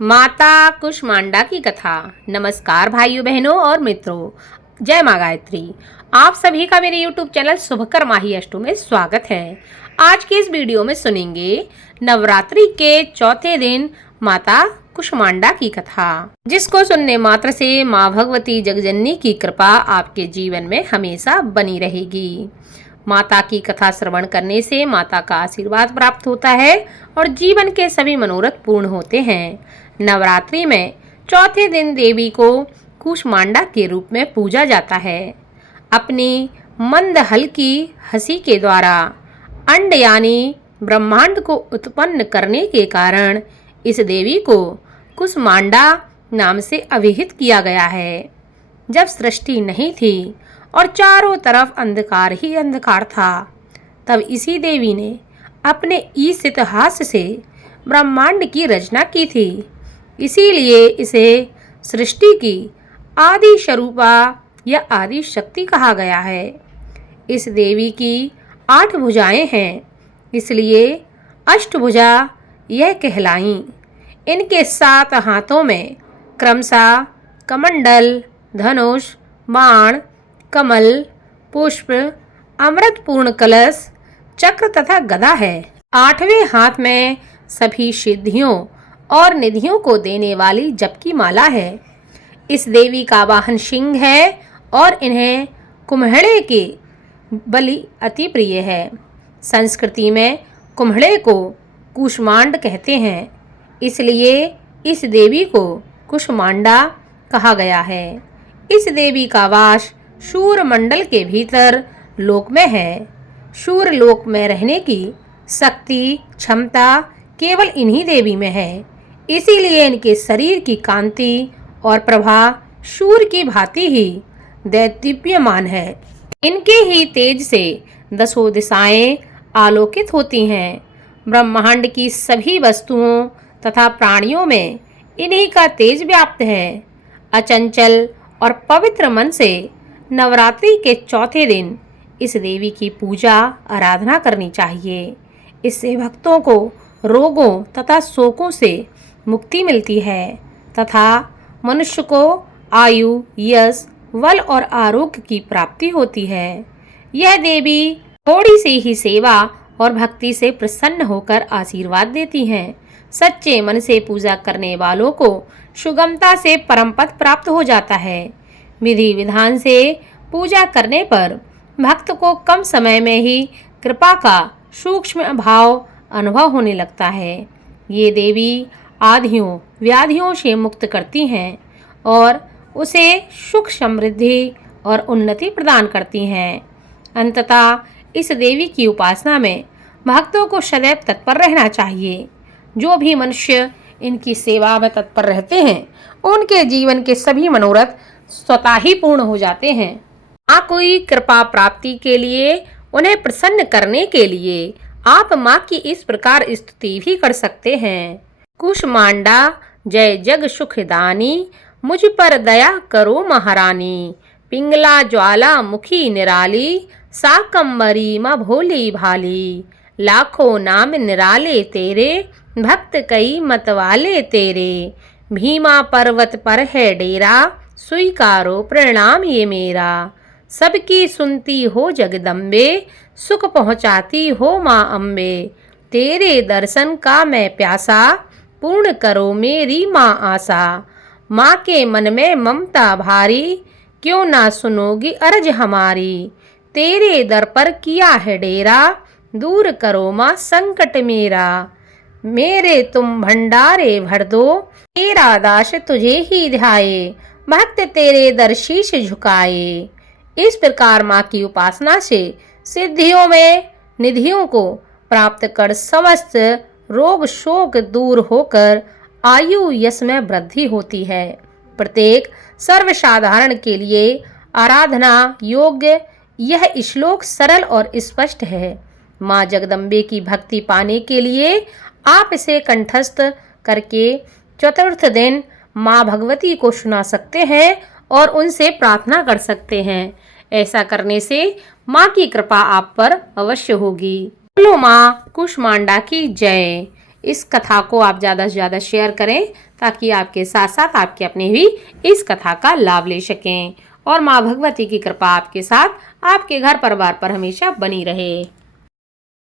माता कुष्मांडा की कथा। नमस्कार भाइयों बहनों और मित्रों, जय माँ गायत्री। आप सभी का मेरे YouTube चैनल शुभकर माही अष्टू में स्वागत है। आज के इस वीडियो में सुनेंगे नवरात्रि के चौथे दिन माता कुष्मांडा की कथा, जिसको सुनने मात्र से माँ भगवती जगजननी की कृपा आपके जीवन में हमेशा बनी रहेगी। माता की कथा श्रवण करने से माता का आशीर्वाद प्राप्त होता है और जीवन के सभी मनोरथ पूर्ण होते हैं। नवरात्रि में चौथे दिन देवी को कुष्मांडा के रूप में पूजा जाता है। अपनी मंद हल्की हंसी के द्वारा अंड यानी ब्रह्मांड को उत्पन्न करने के कारण इस देवी को कुष्मांडा नाम से अभिहित किया गया है। जब सृष्टि नहीं थी और चारों तरफ अंधकार ही अंधकार था, तब इसी देवी ने अपने ईशित हास्य से ब्रह्मांड की रचना की थी। इसीलिए इसे सृष्टि की आदि स्वरूपा या आदि शक्ति कहा गया है। इस देवी की 8 भुजाएं हैं, इसलिए अष्टभुजा यह कहलाईं। इनके 7 हाथों में क्रमशः कमंडल, धनुष, बाण, कमल, पुष्प, अमृतपूर्ण कलश, चक्र तथा गदा है। 8वें हाथ में सभी सिद्धियों और निधियों को देने वाली जप की माला है। इस देवी का वाहन सिंह है और इन्हें कुम्हड़े के बलि अति प्रिय है। संस्कृति में कुम्हड़े को कुष्मांड कहते हैं, इसलिए इस देवी को कुष्मांडा कहा गया है। इस देवी का वास शूर मंडल के भीतर लोक में है। शूर लोक में रहने की शक्ति क्षमता केवल इन्हीं देवी में है। इसीलिए इनके शरीर की कांति और प्रभा शूर की भांति ही दैदीप्यमान है। इनके ही तेज से 10 दिशाएं आलोकित होती हैं। ब्रह्मांड की सभी वस्तुओं तथा प्राणियों में इन्हीं का तेज व्याप्त है। अचंचल और पवित्र मन से नवरात्रि के चौथे दिन इस देवी की पूजा आराधना करनी चाहिए। इससे भक्तों को रोगों तथा शोकों से मुक्ति मिलती है तथा मनुष्य को आयु, यश, बल और आरोग्य की प्राप्ति होती है। यह देवी थोड़ी सी ही सेवा और भक्ति से प्रसन्न होकर आशीर्वाद देती हैं। सच्चे मन से पूजा करने वालों को सुगमता से परम पद प्राप्त हो जाता है। विधि विधान से पूजा करने पर भक्त को कम समय में ही कृपा का सूक्ष्म भाव अनुभव होने लगता है। ये देवी आधियों व्याधियों से मुक्त करती हैं और उसे सुख समृद्धि और उन्नति प्रदान करती हैं। अंततः इस देवी की उपासना में भक्तों को सदैव तत्पर रहना चाहिए। जो भी मनुष्य इनकी सेवा में तत्पर रहते हैं, उनके जीवन के सभी मनोरथ स्वतः ही पूर्ण हो जाते हैं। माँ कोई कृपा प्राप्ति के लिए, उन्हें प्रसन्न करने के लिए आप माँ की इस प्रकार स्तुति भी कर सकते हैं। कुष्मांडा जय जग सुखदानी, मुझ पर दया करो महारानी। पिंगला ज्वाला मुखी निराली, साकंबरी माँ भोली भाली। लाखों नाम निराले तेरे, भक्त कई मतवाले तेरे। भीमा पर्वत पर है डेरा, स्वीकारो प्रणाम ये मेरा। सबकी सुनती हो जगदम्बे, सुख पहुँचाती हो माँ अम्बे। तेरे दर्शन का मैं प्यासा, पूर्ण करो मेरी माँ आशा। माँ के मन में ममता भारी, क्यों ना सुनोगी अर्ज हमारी। तेरे दर पर किया है डेरा, दूर करो माँ संकट मेरा। मेरे तुम भंडारे भर दो, तेरा दास तुझे ही ध्याए। भक्त तेरे दर शीश झुकाए। इस प्रकार माँ की उपासना से सिद्धियों में निधियों को प्राप्त कर समस्त रोग शोक दूर होकर आयु यश में वृद्धि होती है। प्रत्येक सर्वसाधारण के लिए आराधना योग्य यह श्लोक सरल और स्पष्ट है। माँ जगदम्बे की भक्ति पाने के लिए आप इसे कंठस्थ करके चतुर्थ दिन माँ भगवती को सुना सकते हैं और उनसे प्रार्थना कर सकते हैं। ऐसा करने से माँ की कृपा आप पर अवश्य होगी। बोलो माँ कुष्मांडा की जय। इस कथा को आप ज़्यादा से ज़्यादा शेयर करें ताकि आपके साथ साथ आपके अपने भी इस कथा का लाभ ले सकें और माँ भगवती की कृपा आपके साथ आपके घर परिवार पर हमेशा बनी रहे।